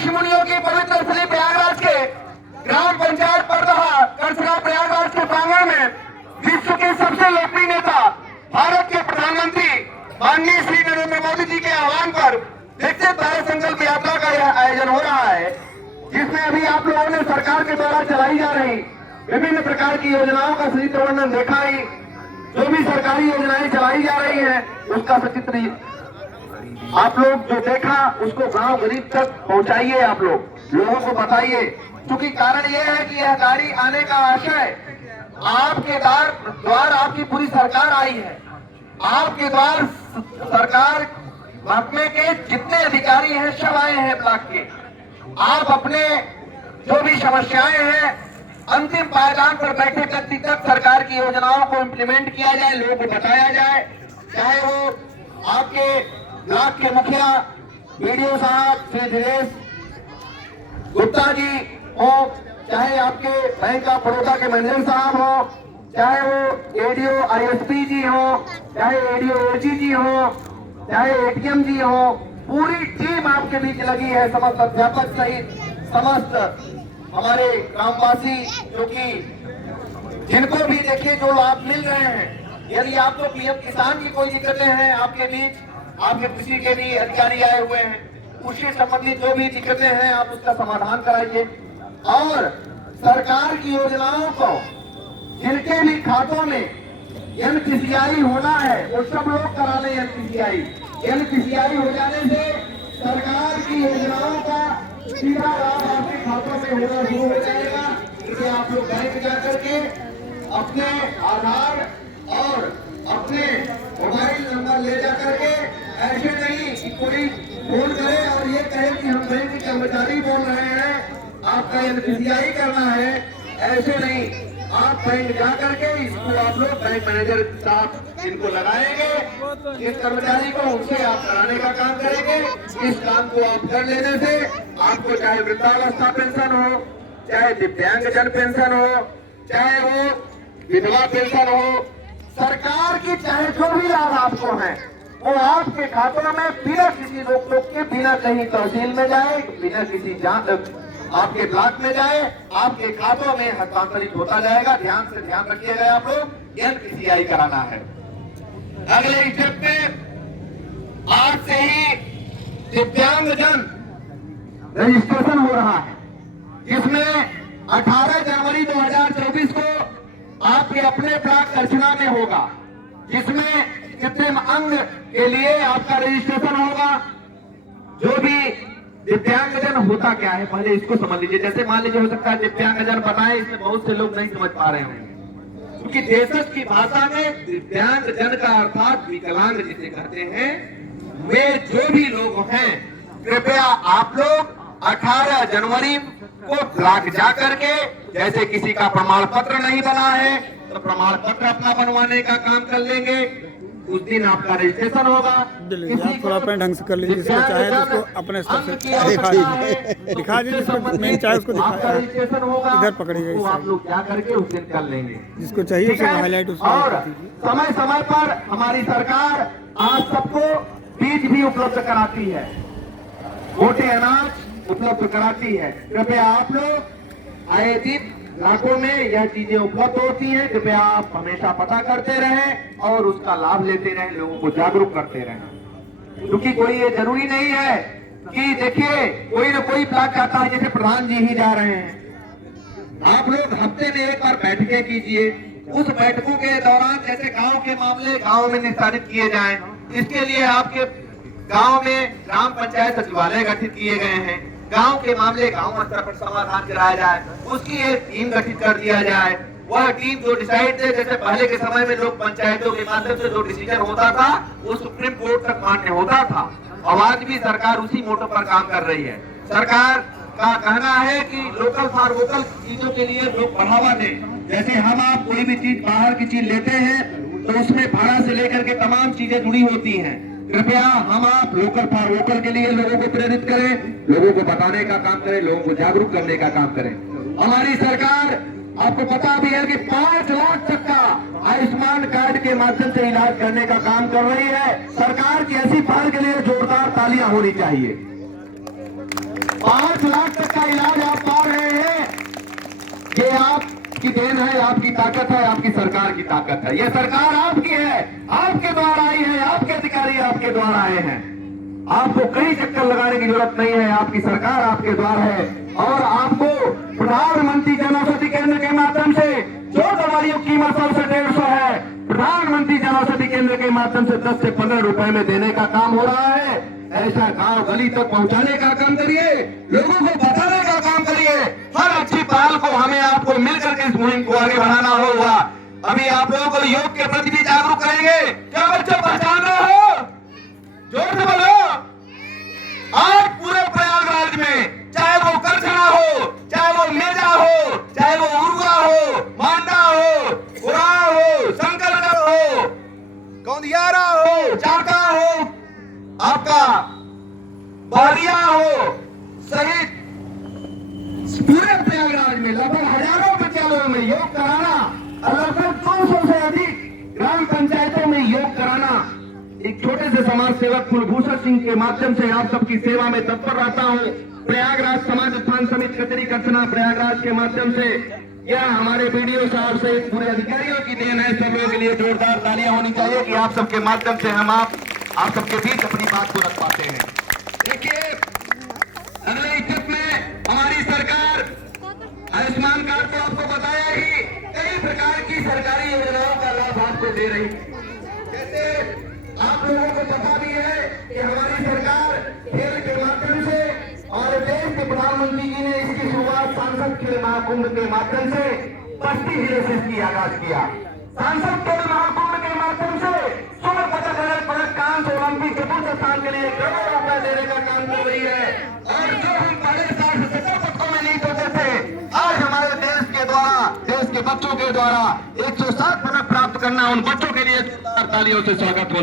ऋषि मुनियों की पवित्र स्थली प्रयागराज के ग्राम पंचायत परदहा करसरा प्रयागराज के प्रांगण में विश्व के सबसे लोकप्रिय नेता भारत के प्रधानमंत्री माननीय श्री नरेंद्र मोदी जी के आह्वान पर विकसित भारत संकल्प यात्रा का यह आयोजन हो रहा है, जिसमें अभी आप लोगों ने सरकार के द्वारा चलाई जा रही विभिन्न प्रकार की योजनाओं का सचित्र वर्णन देखा ही। जो भी सरकारी योजनाएं चलाई जा रही हैं उसका सचित्र आप लोग जो देखा उसको गांव गरीब तक पहुंचाइए, आप लोगों को बताइए। क्योंकि कारण यह है कि यह गाड़ी आने का आशय आपके द्वार आपकी पूरी सरकार आई है। आपके द्वार सरकार महकमे के जितने अधिकारी हैं सब आए हैं ब्लॉक के। आप अपने जो भी समस्याएं हैं अंतिम पायदान पर बैठे व्यक्ति तक सरकार की योजनाओं को इम्प्लीमेंट किया जाए, लोगों को बताया जाए। चाहे वो आपके ब्लॉक के मुखिया बीडीओ साहब श्री धीरेश गुप्ता जी हो, चाहे आपके बैंक ऑफ बड़ौदा के मैनेजर साहब हो, चाहे वो एडीओ आईएसपी जी हो, चाहे एडीओ एजी जी हो, चाहे एटीएम जी हो, पूरी टीम आपके बीच लगी है। समस्त अध्यापक सहित समस्त हमारे ग्रामवासी जो कि जिनको भी देखिए जो लाभ मिल रहे हैं। यदि आपको पीएम किसान की कोई दिक्कतें हैं आपके बीच, आपके किसी के भी अधिकारी आए हुए हैं, उससे संबंधित जो भी दिक्कतें हैं आप उसका समाधान कराइए। और सरकार की योजनाओं को जिनके भी खातों में एनपीसीआई होना है वो सब लोग करा लें। एनपीसीआई हो जाने से सरकार की योजनाओं का सीधा लाभ आपके खातों में होना शुरू हो जाएगा। इसलिए आप लोग बैंक जाकर के अपने आधार और अपने मोबाइल नंबर ले जाकर के, ऐसे नहीं कि कोई फोन करे और ये कहे कि हम बैंक के कर्मचारी बोल रहे हैं, आपका एनपीसीआई करना है, ऐसे नहीं। आप बैंक जा करके इसको आप लोग बैंक मैनेजर साहब इनको लगाएंगे, इस कर्मचारी को उनसे आप कराने का काम करेंगे। इस काम को आप कर लेने से आपको चाहे वृद्धावस्था पेंशन हो, चाहे दिव्यांगजन पेंशन हो, चाहे वो विधवा पेंशन हो, सरकार की चाहे जो भी लाभ आपको है वो आपके खातों में बिना किसी रोक टोक के, बिना कहीं तहसील में जाए, बिना किसी आपके ब्लॉक में जाए, आपके खातों में हस्तांतरित होता जाएगा। ध्यान रखिएगा आप लोग, एनपीसीआई कराना है। अगले स्टेप में आज से ही दिव्यांगजन रजिस्ट्रेशन हो रहा है, जिसमें 18 जनवरी 2024 को आपके अपने ब्लॉक करछना में होगा, जिसमें कृत्रिम अंग के लिए आपका रजिस्ट्रेशन होगा। जो भी दिव्यांगजन होता क्या है पहले इसको समझ लीजिए। जैसे मान लीजिए हो सकता है दिव्यांगजन बताएं, इसमें बहुत से लोग नहीं समझ पा रहे होंगे, क्योंकि देशज की भाषा में दिव्यांगजन का अर्थात विकलांग जिसे कहते हैं, वे जो भी लोग हैं, कृपया आप लोग 18 जनवरी को ब्लॉक जाकर के, जैसे किसी का प्रमाण पत्र नहीं बना है तो प्रमाण पत्र अपना बनवाने का काम कर लेंगे। उस दिन आपका रजिस्ट्रेशन होगा। आप थोड़ा अपने ढंग से कर लीजिए, जिसको चाहे तो उसको अपने स्तर से दिखा दीजिए, जिसको नहीं चाहे उसको रजिस्ट्रेशन होगा, इधर पकड़िएगा, वो आप लोग क्या करके उस दिन कर लेंगे, जिसको चाहिए उसे हाईलाइट उसको। और समय समय पर हमारी सरकार आज सबको बीज भी उपलब्ध कराती है, मोटे अनाज उपलब्ध कराती है। कृपया आप लोग आयोजित इलाकों में यह चीजें उपलब्ध होती हैं, कृपया आप हमेशा पता करते रहें और उसका लाभ लेते रहें, लोगों को जागरूक करते रहें। क्योंकि कोई ये जरूरी नहीं है कि देखिए कोई ना कोई ब्लॉक जाता है, जैसे प्रधान जी ही जा रहे हैं। आप लोग हफ्ते में एक बार बैठकें कीजिए, उस बैठकों के दौरान जैसे गांव के मामले गांव में निस्तारित किए जाएं। इसके लिए आपके गांव में ग्राम पंचायत सचिवालय गठित किए गए हैं, गांव के मामले गांव स्तर पर समाधान कराया जाए, उसकी एक टीम गठित कर दिया जाए। वह टीम जो डिसाइड दे, जैसे पहले के समय में लोग पंचायतों के माध्यम से जो डिसीजन होता था वो सुप्रीम कोर्ट तक मान्य होता था, और आज भी सरकार उसी मोटो पर काम कर रही है। सरकार का कहना है कि लोकल फॉर वोकल चीजों के लिए लोग बढ़ावा दें। जैसे हम आप कोई भी चीज बाहर की चीज लेते हैं तो उसमें भाड़ा से लेकर के तमाम चीजें जुड़ी होती हैं। कृपया हम आप लोकल फॉर वोकल के लिए लोगों को प्रेरित करें, लोगों को बताने का काम करें, लोगों को जागरूक करने का काम करें। हमारी सरकार आपको पता भी है कि 5 लाख तक का आयुष्मान कार्ड के माध्यम से इलाज करने का काम कर रही है। सरकार की ऐसी पहल के लिए जोरदार तालियां होनी चाहिए। 5 लाख तक का इलाज आप पा रहे हैं। ये आपकी देन है, आपकी ताकत है, आपकी सरकार की ताकत है। ये सरकार आपकी है, आपके द्वारा आई है, आपके अधिकारी आपके द्वारा आए हैं। आपको कहीं चक्कर लगाने की जरूरत नहीं है, आपकी सरकार आपके द्वारा है। और आपको प्रधानमंत्री जन औषधि केंद्र के माध्यम से जो दवाइयों की कीमत 100 से 150 है, प्रधानमंत्री जन औषधि केंद्र के माध्यम से 10 से 15 रुपए में देने का काम हो रहा है। ऐसा गांव गली तक पहुंचाने का काम करिए, लोगों को बताने का काम करिए। हर अच्छी पहल को हमें आपको मिलकर के इस मुहिम को आगे बढ़ाना होगा। अभी आप लोगों को योग के प्रति भी जागरूक करेंगे। क्या बच्चों पहचान रहे हो? जोर से बोलो। आज पूरे प्रयागराज में चाहे वो करछना हो, चाहे वो मेजा हो, चाहे वो उरुआ हो, मांडा हो, उराव हो, शंकरगढ़ हो, कौंदियारा हो, चाका हो, आपका बारिया हो, सहित पूरे प्रयागराज में लगभग हजारों विद्यालयों में योग कराना और लगभग 200 से अधिक ग्राम पंचायतों में योग कराना। एक छोटे से समाज सेवक कुलभूषण सिंह के माध्यम से आप सबकी सेवा में तत्पर रहता हूं। प्रयागराज समाज उत्थान समिति कचरी करछना प्रयागराज के माध्यम से यह हमारे वीडियो साहब से पूरे अधिकारियों की देन है। सब लोगों के लिए जोरदार तालियां होनी चाहिए कि आप सबके माध्यम से हम आप सबके बीच अपनी बात को रख पाते हैं। देखिए, अगले स्टेप में हमारी सरकार आयुष्मान कार्ड तो आपको बताया ही, कई प्रकार की सरकारी योजनाओं का लाभ आपको दे रही। जैसे आप लोगों को पता भी है कि हमारी सरकार खेल के माध्यम से और देश के प्रधानमंत्री जी ने इसकी शुरुआत सांसद खेल महाकुंभ के माध्यम से बस्ती जिले से इसकी आगाज किया। सांसद खेल महाकुंभ के माध्यम से स्वर्ण पदक, रजत पदक, कांस्य, ओलंपिक चतुर्थ स्थान के लिए करोड़ों रुपए देने का काम कर रही है। और जो हम पहले 60 से 70 पदकों में नहीं होते थे, आज हमारे देश के द्वारा, देश के बच्चों के द्वारा 107 पदक प्राप्त करना, उन बच्चों के लिए तालियों से स्वागत होना।